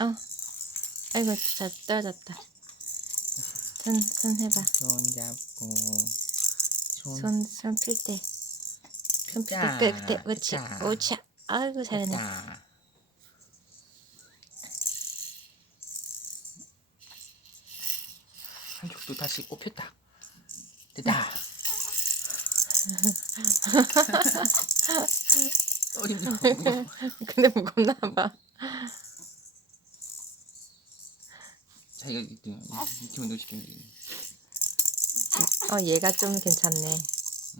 어. 아이고, 자, 떨어졌다. 손, 손 해봐. 손 잡고 손, 손, 손 필 때. 손필 자, 때, 그때, 그렇지. 자. 오차. 아이고, 잘하네. 자. 한쪽도 다시 꼽혔다. 됐다. 무거워. 근데 무겁나 봐. 자 이거 이렇게 놓으시면 어, 얘가 좀 괜찮네.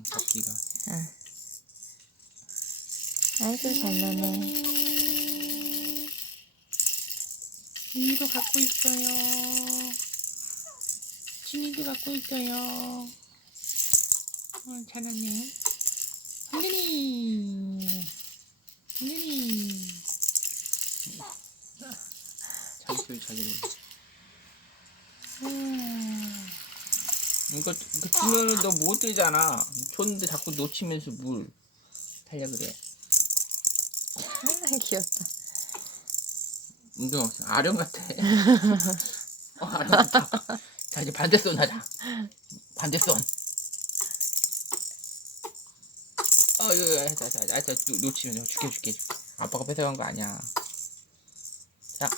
잡기가. 아이고, 잘 나네. 진이도 갖고 있어요. 진이도 갖고 있어요. 어, 잘하네. 흔들이. 흔들이. 자기 소리 자기 소 이거 이거 주면은 너 못 들잖아. 줬는데 자꾸 놓치면서 물 달려 그래. 아, 귀엽다. 운동. 아령 같아. 어, 아령 같아. 자, 이제 반대손 하자. 반대손. 어, 이거, 자, 자, 자, 자, 놓- 놓치면 죽게, 죽게. 아빠가 뺏어간 거 아니야. 자,